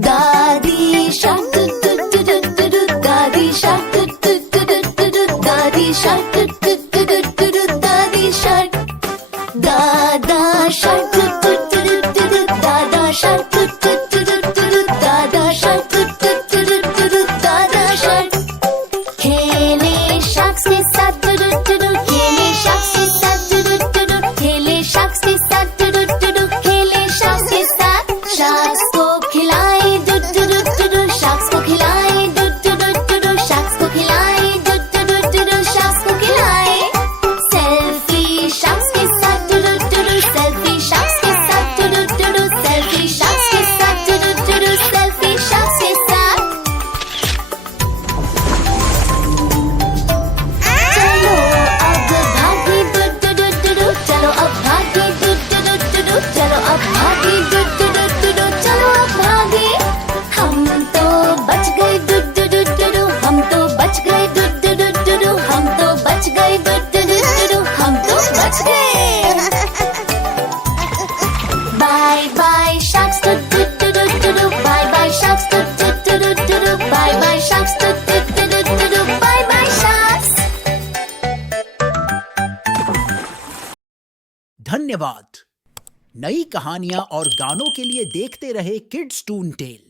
Daddy shark do do do do do do. Daddy shark do do do do do do. Daddy shark do do do do do do. Daddy shark. Dada shark do do do do do do. Dada shark do do do do do do. Dada shark do do do do do do. Dada shark. खेले sharks के साथ do do do do. खेले sharks के साथ do do do do. खेले sharks के साथ do do do do. खेले sharks के साथ. Sharks को खिलाए do do do do do. Sharks को खिलाए do do do do do. Sharks को खिलाए do do do do do. Sharks को खिलाए. Selfie sharks के साथ do do do do. Selfie sharks के साथ do do do do. Selfie sharks के साथ do do do do. Selfie sharks के साथ. चलो अब भागे do do do do do. चलो अब भागे do do do do do. चलो अब भागे do do do do do. चलो अब भागे. हम तो बच गए do do do do do. हम तो बच गए do do do do do. हम तो बच गए do do do do do. हम तो बच गए. Bye bye sharks do do do do do do. Bye bye sharks do do do do do do. Bye bye sharks do do do do do do. Bye bye sharks. धन्यवाद। नई कहानियां और गानों के लिए देखते रहे किड्स टून टेल।